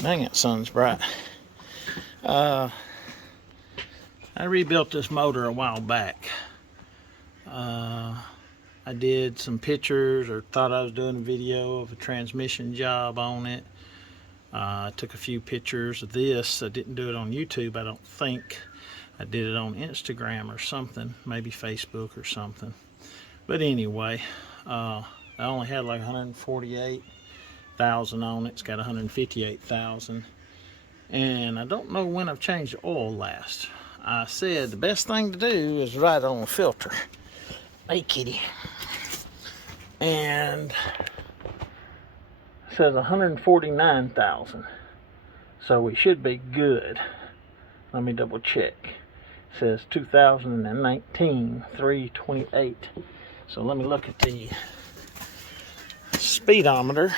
Dang it, sun's bright. I rebuilt this motor a while back. I did some pictures, or thought I was doing a video of a transmission job on it. I took a few pictures of this. I didn't do it on YouTube, I don't think. I did it on Instagram or something, maybe Facebook or something. But anyway, I only had like 148,000 on it. It's got 158,000. And I don't know when I've changed the oil last. I said the best thing to do is write on a filter. Hey, kitty. And it says 149,000. So we should be good. Let me double check. It says 2019, 328. So let me look at the speedometer.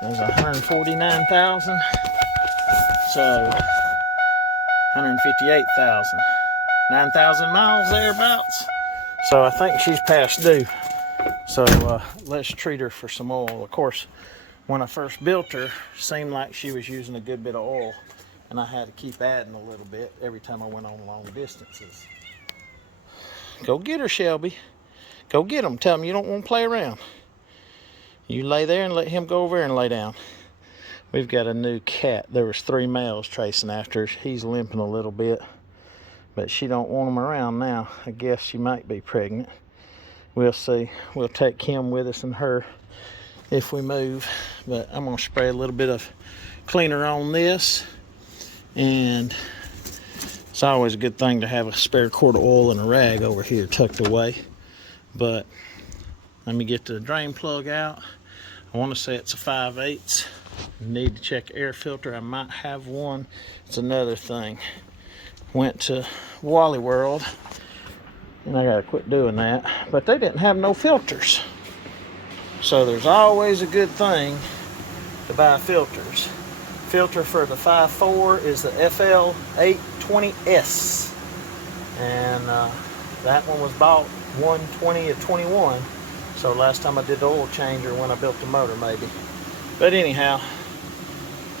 There's 149,000. So 158,000. 9,000 miles thereabouts. So I think she's past due. So let's treat her for some oil. Of course, when I first built her, it seemed like she was using a good bit of oil, and I had to keep adding a little bit every time I went on long distances. Go get her, Shelby. Go get him. Tell him you don't want to play around. You lay there and let him go over there and lay down. We've got a new cat. There was 3 males chasing after her. He's limping a little bit, but she don't want him around now. I guess she might be pregnant. We'll see. We'll take him with us and her if we move. But I'm going to spray a little bit of cleaner on this. And it's always a good thing to have a spare quart of oil and a rag over here tucked away. But let me get the drain plug out. I want to say it's a 5/8. Need to check air filter. I might have one. It's another thing. Went to Wally World, and I gotta quit doing that. But they didn't have no filters. So there's always a good thing to buy filters. Filter for the 5.4 is the FL820S. And that one was bought 120 of 21. So last time I did the oil change, or when I built the motor maybe. But anyhow,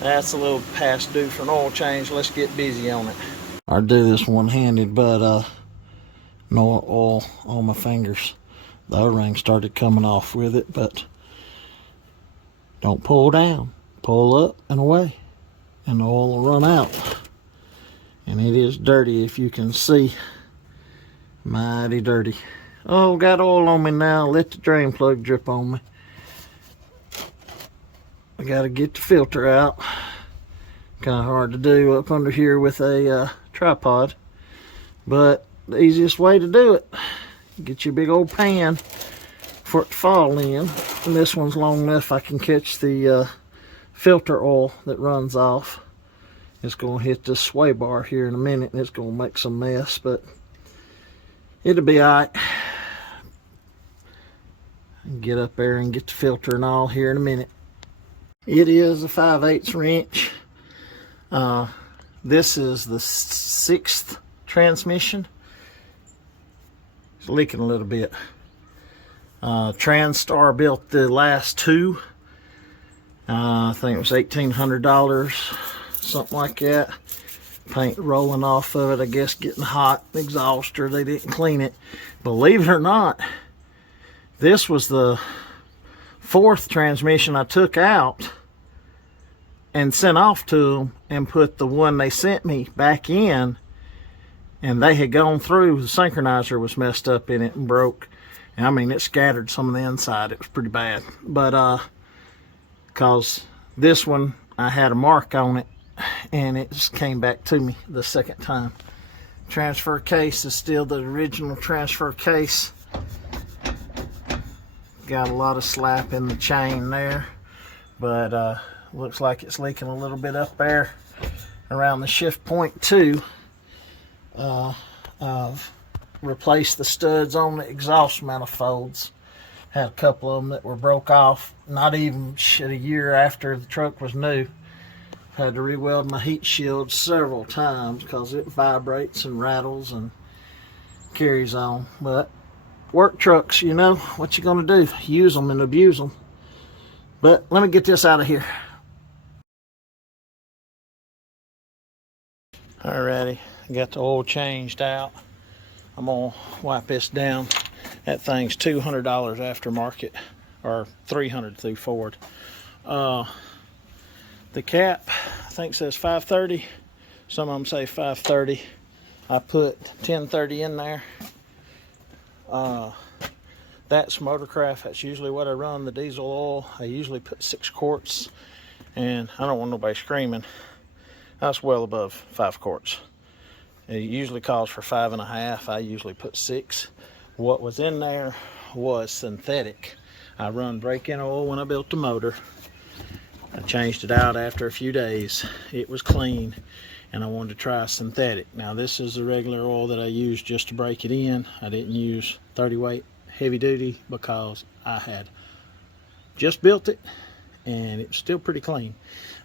that's a little past due for an oil change. Let's get busy on it. I do this one-handed, but no oil on my fingers. The O-ring started coming off with it, but don't pull down. Pull up and away, and the oil will run out. And it is dirty, if you can see. Mighty dirty. Oh, got oil on me now. Let the drain plug drip on me. I gotta get the filter out. Kind of hard to do up under here with a tripod, but the easiest way to do it, get your big old pan for it to fall in. And this one's long enough I can catch the filter oil that runs off. It's going to hit this sway bar here in a minute, and it's going to make some mess, but it'll be alright. Get up there and get the filter and all here in a minute. It is a 5/8 wrench. This is the 6th transmission. It's leaking a little bit. Transtar built the last 2. I think it was $1,800, something like that. Paint rolling off of it, I guess getting hot. Exhauster, they didn't clean it. Believe it or not, this was the 4th transmission I took out and sent off to them, and put the one they sent me back in, and they had gone through. The synchronizer was messed up in it and broke. And I mean, it scattered some of the inside. It was pretty bad. But because this one, I had a mark on it, and it just came back to me the second time. Transfer case is still the original transfer case. Got a lot of slap in the chain there, but looks like it's leaking a little bit up there around the shift point too. I've replaced the studs on the exhaust manifolds. Had a couple of them that were broke off, not even a year after the truck was new. Had to re-weld my heat shield several times because it vibrates and rattles and carries on. But work trucks, you know, what you gonna do? Use them and abuse them. But let me get this out of here. Alrighty, got the oil changed out. I'm gonna wipe this down. That thing's $200 aftermarket, or $300 through Ford. The cap, I think says 530. Some of them say 530. I put 1030 in there. That's Motorcraft. That's usually what I run, the diesel oil. I usually put 6 quarts, and I don't want nobody screaming. That's well above 5 quarts. It usually calls for 5.5. I usually put 6. What was in there was synthetic. I run break-in oil when I built the motor. I changed it out after a few days. It was clean, and I wanted to try synthetic. Now this is the regular oil that I used just to break it in. I didn't use 30 weight heavy duty because I had just built it and it's still pretty clean.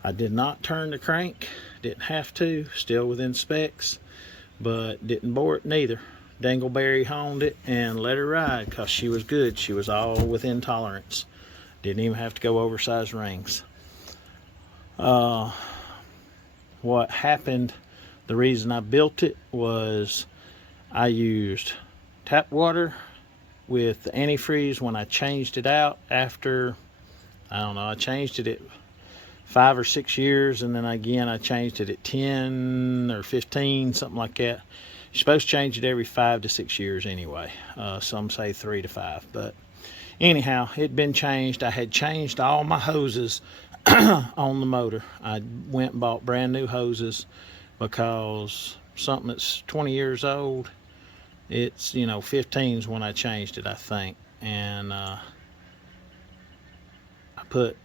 I did not turn the crank, didn't have to, still within specs, but didn't bore it neither. Dingleberry honed it and let her ride because she was good. She was all within tolerance. Didn't even have to go oversized rings. What happened, the reason I built it was I used tap water with the antifreeze when I changed it out after, I don't know, I changed it at 5 or 6 years, and then again I changed it at 10 or 15, something like that. You're supposed to change it every 5 to 6 years anyway. Some say 3 to 5, but anyhow, it'd been changed. I had changed all my hoses on the motor. I went and bought brand new hoses because something that's 20 years old, it's, you know, 15's when I changed it, I think. And I put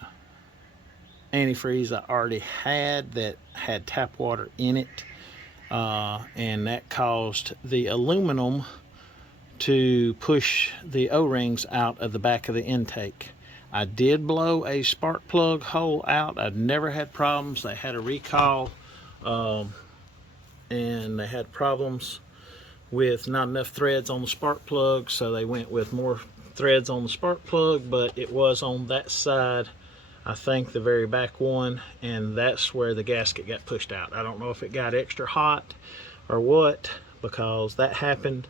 antifreeze I already had that had tap water in it, and that caused the aluminum to push the O-rings out of the back of the intake. I did blow a spark plug hole out. I've never had problems. They had a recall, and they had problems with not enough threads on the spark plug, so they went with more threads on the spark plug, but it was on that side, I think the very back one, and that's where the gasket got pushed out. I don't know if it got extra hot or what, because that happened,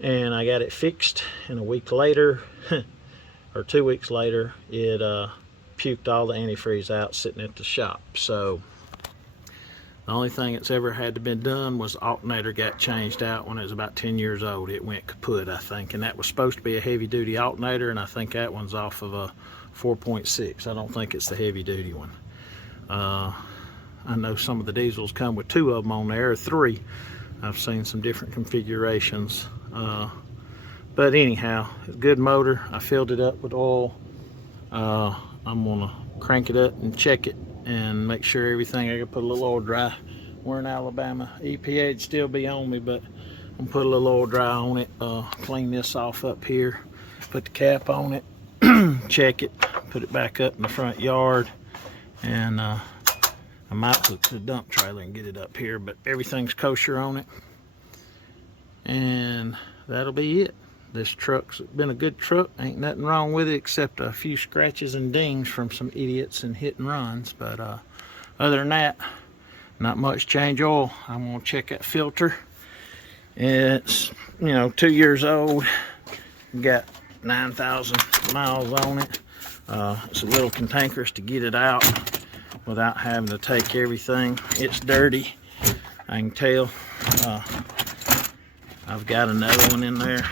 and I got it fixed, and a week later or 2 weeks later, it puked all the antifreeze out sitting at the shop. So the only thing that's ever had to been done was the alternator got changed out when it was about 10 years old. It went kaput, I think, and that was supposed to be a heavy duty alternator, and I think that one's off of a 4.6. I don't think it's the heavy duty one. I know some of the diesels come with 2 of them on there, or 3. I've seen some different configurations. But anyhow, it's a good motor. I filled it up with oil. I'm gonna crank it up and check it and make sure everything. I gotta put a little oil dry. We're in Alabama. EPA'd still be on me, but I'm gonna put a little oil dry on it. Clean this off up here. Put the cap on it. Check it. Put it back up in the front yard, and I might hook the dump trailer and get it up here. But everything's kosher on it, and that'll be it. This truck's been a good truck. Ain't nothing wrong with it except a few scratches and dings from some idiots and hit and runs. But other than that, not much change oil. I'm gonna check that filter. It's, you know, 2 years old. Got 9,000 miles on it. It's a little cantankerous to get it out without having to take everything. It's dirty, I can tell. I've got another one in there.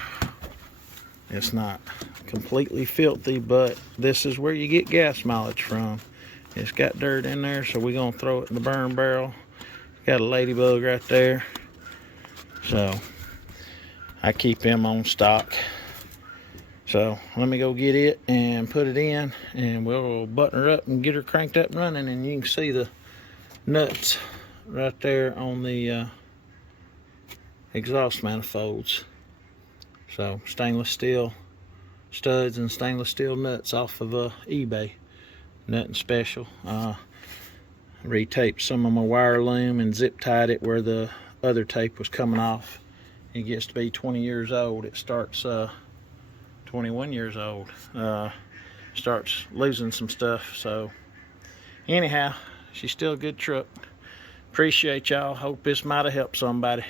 It's not completely filthy, but this is where you get gas mileage from. It's got dirt in there, so we're gonna throw it in the burn barrel. Got a ladybug right there, so I keep him on stock. So let me go get it and put it in, and we'll button her up and get her cranked up and running. And you can see the nuts right there on the exhaust manifolds. So stainless steel studs and stainless steel nuts off of eBay. Nothing special. Retaped some of my wire loom and zip tied it where the other tape was coming off. It gets to be 20 years old. It starts 21 years old. Starts losing some stuff. So anyhow, she's still a good truck. Appreciate y'all. Hope this might have helped somebody.